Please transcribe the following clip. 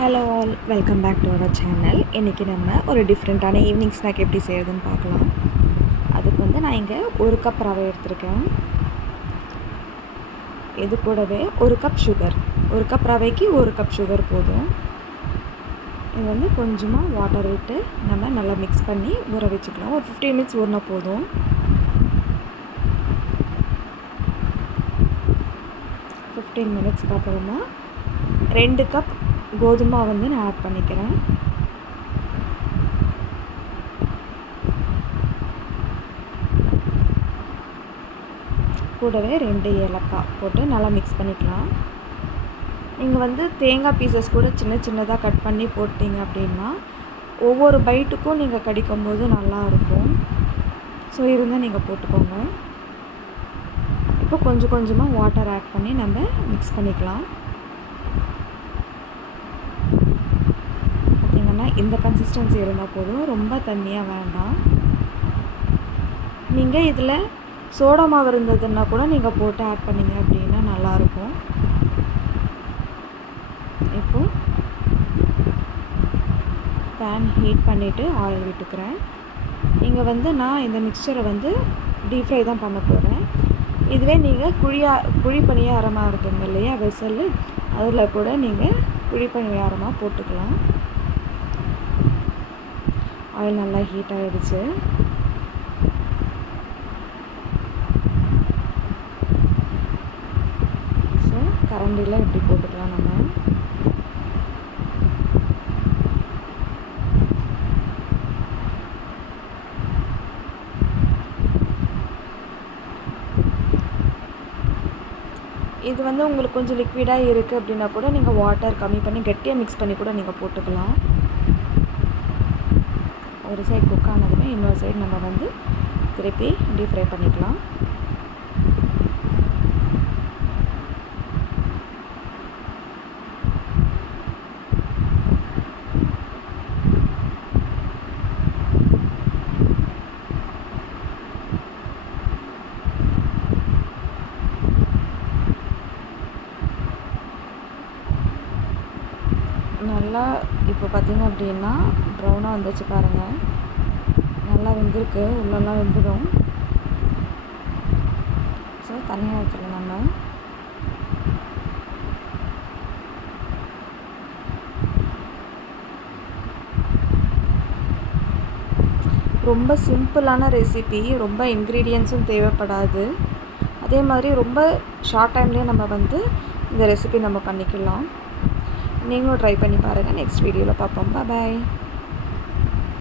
Hello all, welcome back to our channel. இன்றைக்கி நம்ம ஒரு டிஃப்ரெண்ட்டான ஈவினிங் ஸ்நாக் எப்படி செய்கிறதுன்னு பார்க்கலாம். அதுக்கு நான் இங்கே 1 கப் ரவை எடுத்திருக்கேன். இது கூடவே 1 கப் சுகர், 1 கப் ரவைக்கு 1 கப் சுகர் போதும். இது கொஞ்சமாக வாட்டர் விட்டு நம்ம நல்லா மிக்ஸ் பண்ணி ஊற வச்சுக்கலாம். ஒரு 15 மினிட்ஸ் ஊறினா போதும். மினிட்ஸ்க்கு அப்புறமா 2 கப் கோதுமை நான் ஆட் பண்ணிக்கிறேன். கூடவே 2 ஏலக்காய் போட்டு நல்லா மிக்ஸ் பண்ணிக்கலாம். நீங்கள் தேங்காய் பீசஸ் கூட சின்ன சின்னதாக கட் பண்ணி போட்டிங்க அப்படின்னா ஒவ்வொரு பைட்டுக்கும் நீங்கள் கடிக்கும்போது நல்லாயிருக்கும். ஸோ இருந்தால் நீங்கள் போட்டுக்கோங்க. இப்போ கொஞ்சம் கொஞ்சமாக வாட்டர் ஆட் பண்ணி நம்ம மிக்ஸ் பண்ணிக்கலாம். பார்த்திங்கன்னா இந்த கன்சிஸ்டன்சி இருந்தால் போதும், ரொம்ப தண்ணியாக வேண்டாம். நீங்கள் இதில் சோடா மாவு இருந்ததுன்னா கூட நீங்கள் போட்டு ஆட் பண்ணிங்க அப்படின்னா நல்லாயிருக்கும். இப்போது பேன் ஹீட் பண்ணிவிட்டு ஆயில் விட்டுக்கிறேன். இங்கே நான் இந்த மிக்சரை டீப் ஃப்ரை தான் பண்ண போகிறேன். இதுவே நீங்கள் குழி பணியாரமாக இருக்குங்க இல்லையா, வெசல், அதில் கூட நீங்கள் குழி பணியாரமாக போட்டுக்கலாம். ஆயில் நல்லா ஹீட் ஆகிடுச்சு. ஸோ கரண்டியில் இப்படி போட்டுக்கலாம் நம்ம. இது உங்களுக்கு கொஞ்சம் லிக்விடாக இருக்குது அப்படின்னா கூட நீங்கள் வாட்டர் கம்மி பண்ணி கெட்டியாக மிக்ஸ் பண்ணி கூட நீங்கள் போட்டுக்கலாம். ஒரு சைடு குக் ஆனதுமே இன்னொரு சைடு நம்ம திருப்பி டீப் ஃப்ரை பண்ணிக்கலாம். நல்லா இப்போ பார்த்திங்க அப்படின்னா ப்ரௌனாக வந்துச்சு பாருங்கள். நல்லா வெந்திருக்கு, உள்ளெல்லாம் வெந்துடும். ஸோ தனியாக எடுத்துக்கலாம் நம்ம. ரொம்ப சிம்பிளான ரெசிபி, ரொம்ப இன்க்ரீடியன்ஸும் தேவைப்படாது. அதே மாதிரி ரொம்ப ஷார்ட் டைம்லேயே நம்ம இந்த ரெசிபி நம்ம பண்ணிக்கலாம். நீங்களும் ட்ரை பண்ணி பாருங்கள். நெக்ஸ்ட் வீடியோவில் பார்ப்போம். பாய்.